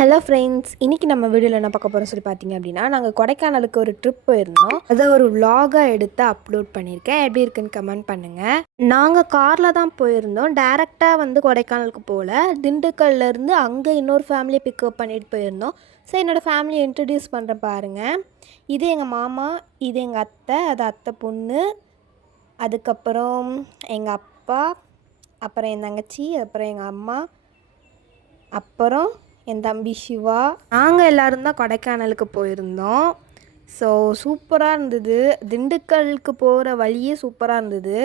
Hello friends, இன்றைக்கி நம்ம வீடியோவில் என்ன பார்க்க போகிறோம் சொல்லி பார்த்தீங்க அப்படின்னா, நாங்கள் கொடைக்கானலுக்கு ஒரு ட்ரிப் போயிருந்தோம். அதை ஒரு விலாகாக எடுத்து அப்லோட் பண்ணியிருக்கேன். எப்படி இருக்குன்னு கமெண்ட் பண்ணுங்கள். நாங்கள் காரில் தான் போயிருந்தோம். டேரெக்டாக வந்து கொடைக்கானலுக்கு போகல. திண்டுக்கல்லேருந்து அங்கே இன்னொரு ஃபேமிலியை பிக்கப் பண்ணிட்டு போயிருந்தோம். ஸோ என்னோடய ஃபேமிலியை இன்ட்ரடியூஸ் பண்ணுறேன் பாருங்கள். இது எங்கள் மாமா, இது எங்கள் அத்தை, அது அத்தை பொண்ணு, அதுக்கப்புறம் எங்கள் அப்பா, அப்புறம் என் தங்கச்சி, அப்புறம் எங்கள் அம்மா, அப்புறம் என் தம்பி சிவா. நாங்கள் எல்லோரும் தான் கொடைக்கானலுக்கு போயிருந்தோம். ஸோ சூப்பராக இருந்தது. திண்டுக்கலுக்கு போகிற வழியே சூப்பராக இருந்தது.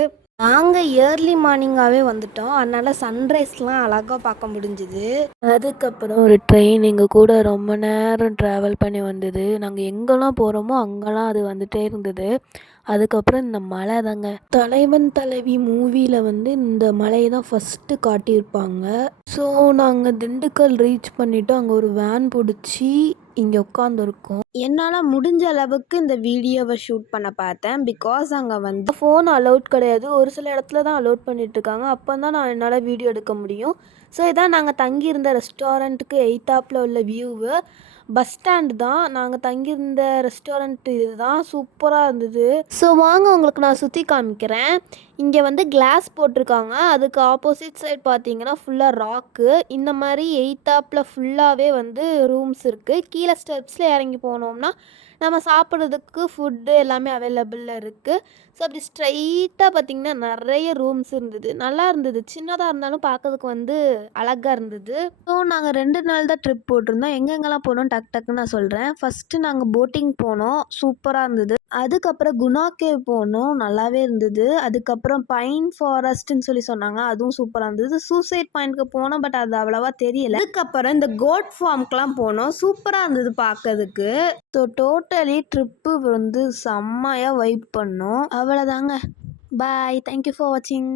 நாங்கள் ஏர்லி மார்னிங்காகவே வந்துட்டோம். அதனால் சன்ரைஸ்லாம் அழகாக பார்க்க முடிஞ்சுது. அதுக்கப்புறம் ஒரு ட்ரெயின் எங்கள் கூட ரொம்ப நேரம் ட்ராவல் பண்ணி வந்தது. நாங்கள் எங்கெல்லாம் போகிறோமோ அங்கெல்லாம் அது வந்துகிட்டே இருந்தது. அதுக்கப்புறம் இந்த மலை தாங்க. தலைவன் தலைவி மூவியில் வந்து இந்த மலையை தான் ஃபஸ்ட்டு காட்டியிருப்பாங்க. ஸோ நாங்கள் திண்டுக்கல் ரீச் பண்ணிவிட்டு அங்கே ஒரு வேன் பிடிச்சி இங்கே உட்காந்துருக்கோம். என்னால் முடிஞ்ச அளவுக்கு இந்த வீடியோவை ஷூட் பண்ண பார்த்தேன். பிகாஸ் அங்கே வந்து ஃபோன் அலோட் கிடையாது. ஒரு சில இடத்துல தான் அலோட் பண்ணிகிட்ருக்காங்க. அப்போ தான் நான் என்னால் வீடியோ எடுக்க முடியும். ஸோ இதான் நாங்கள் தங்கியிருந்த ரெஸ்டாரண்ட்டுக்கு எய்த்தாப்பில் உள்ள வியூவு. பஸ் ஸ்டாண்டு தான். நாங்கள் தங்கியிருந்த ரெஸ்டாரண்ட் இது தான். சூப்பராக இருந்தது. ஸோ வாங்க உங்களுக்கு நான் சுற்றி காமிக்கிறேன். இங்கே வந்து கிளாஸ் போட்டிருக்காங்க. அதுக்கு ஆப்போசிட் சைட் பார்த்தீங்கன்னா ஃபுல்லாக ராக்கு. இந்த மாதிரி எய்த்தாப்பில் ஃபுல்லாகவே வந்து ரூம்ஸ் இருக்குது. கீழே ஸ்டெப்ஸில் இறங்கி போனோம்னா நம்ம சாப்பிட்றதுக்கு ஃபுட்டு எல்லாமே அவைலபிளில் இருக்குது. ஸோ அப்படி ஸ்ட்ரைட்டாக பார்த்திங்கன்னா நிறைய ரூம்ஸ் இருந்தது. நல்லா இருந்தது. சின்னதாக இருந்தாலும் பார்க்கறதுக்கு வந்து அழகாக இருந்தது. ஸோ நாங்கள் 2 நாள் தான் ட்ரிப் போட்டிருந்தோம். எங்கெங்கெல்லாம் போனோம் டக்குன்னு நான் சொல்கிறேன். ஃபஸ்ட்டு நாங்கள் போட்டிங் போனோம். சூப்பராக இருந்தது. அதுக்கப்புறம் குணா கேவ் போனோம். நல்லாவே இருந்தது. அதுக்கப்புறம் பைன் ஃபாரஸ்ட்டுன்னு சொல்லி சொன்னாங்க. அதுவும் சூப்பராக இருந்தது. சூசைட் பாயிண்ட்க்கு போனோம். பட் அது அவ்வளோவா தெரியல. அதுக்கப்புறம் இந்த கோட் ஃபார்முக்கெலாம் போனோம். சூப்பராக இருந்தது பார்க்கறதுக்கு. ஸோ டோட்டலி ட்ரிப்பு வந்து செம்மையாக வைப் பண்ணோம். அவ்வளோதாங்க. பாய். தேங்க்யூ ஃபார் வாட்சிங்.